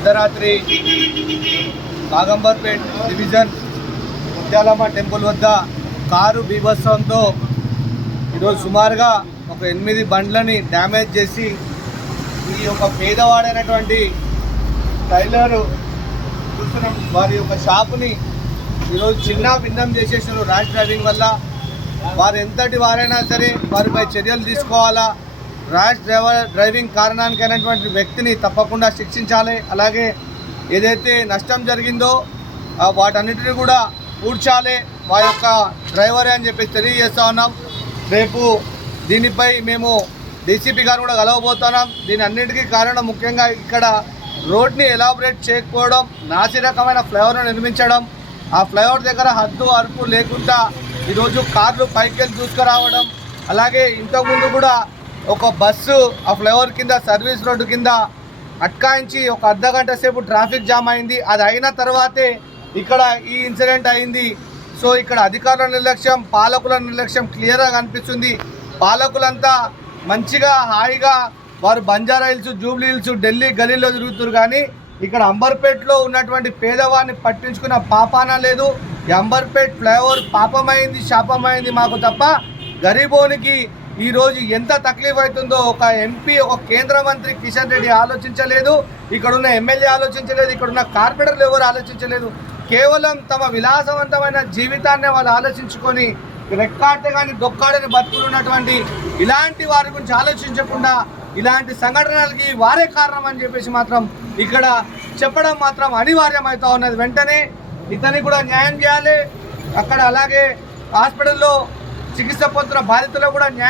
అర్ధరాత్రి నాగంబర్పేట్ division Muthyalamma temple వద్ద car బీభత్సంతో ఈరోజు సుమారుగా ఒక ఎనిమిది బండ్లని డ్యామేజ్ చేసి ఈ యొక్క పేదవాడైనటువంటి టైలర్ చూస్తున్నాం. వారి యొక్క షాపుని ఈరోజు చిన్న భిన్నం చేసేసారు. ర్యాష్ డ్రైవింగ్ వల్ల వారు ఎంతటి వారైనా సరే వారిపై చర్యలు తీసుకోవాలా? ర్యాష్ డ్రైవర్ డ్రైవింగ్ కారణానికైనటువంటి వ్యక్తిని తప్పకుండా శిక్షించాలి. అలాగే ఏదైతే నష్టం జరిగిందో వాటన్నిటిని కూడా పూడ్చాలి. మా యొక్క డ్రైవరే అని చెప్పి తెలియజేస్తా ఉన్నాం. రేపు దీనిపై మేము డీసీపీ గారు కూడా కలవబోతున్నాం. దీని అన్నిటికీ కారణం ముఖ్యంగా ఇక్కడ రోడ్ని ఎలాబరేట్ చేయకపోవడం నాసి రకమైన ఫ్లైఓవర్ను నిర్మించడం ఆ ఫ్లైఓవర్ దగ్గర హద్దు అరుపు లేకుండా ఈరోజు కార్లు పైకి వెళ్ళి దూసుకురావడం అలాగే ఇంతకుముందు కూడా ఒక బస్సు ఆ ఫ్లైఓవర్ కింద సర్వీస్ రోడ్డు కింద అట్కాయించి ఒక అర్ధ గంట సేపు ట్రాఫిక్ జామ్ అయింది. అది అయిన తర్వాతే ఇక్కడ ఈ ఇన్సిడెంట్ అయింది. సో ఇక్కడ అధికారుల నిర్లక్ష్యం పాలకుల నిర్లక్ష్యం క్లియర్గా కనిపిస్తుంది. పాలకులంతా మంచిగా హాయిగా వారు Banjara hills Jubilee hills Delhi గలీలో తిరుగుతున్నారు. కానీ ఇక్కడ అంబర్పేట్లో ఉన్నటువంటి పేదవాడిని పట్టించుకున్న పాపాన లేదు. ఈ అంబర్పేట్ ఫ్లైఓవర్ పాపమైంది శాపమైంది మాకు తప్ప గరీబోనికి ఈరోజు ఎంత తక్లీఫ్ అవుతుందో ఒక ఎంపీ ఒక కేంద్ర మంత్రి కిషన్ రెడ్డి ఆలోచించలేదు ఇక్కడున్న ఎమ్మెల్యే ఆలోచించలేదు ఇక్కడ ఉన్న కార్పొరేటర్లు ఎవరు ఆలోచించలేదు. కేవలం తమ విలాసవంతమైన జీవితాన్ని వాళ్ళు ఆలోచించుకొని రెక్కాడితే కానీ దొక్కాడని బతుకులున్నటువంటి ఇలాంటి వారి గురించి ఆలోచించకుండా ఇలాంటి సంఘటనలకి వారే కారణం అని చెప్పేసి మాత్రం ఇక్కడ చెప్పడం మాత్రం అనివార్యమవుతా ఉన్నది. వెంటనే ఇతనికి కూడా న్యాయం చేయాలి. అక్కడ అలాగే హాస్పిటల్లో చికిత్స పొందుతున్న బాధితులకు కూడా న్యాయం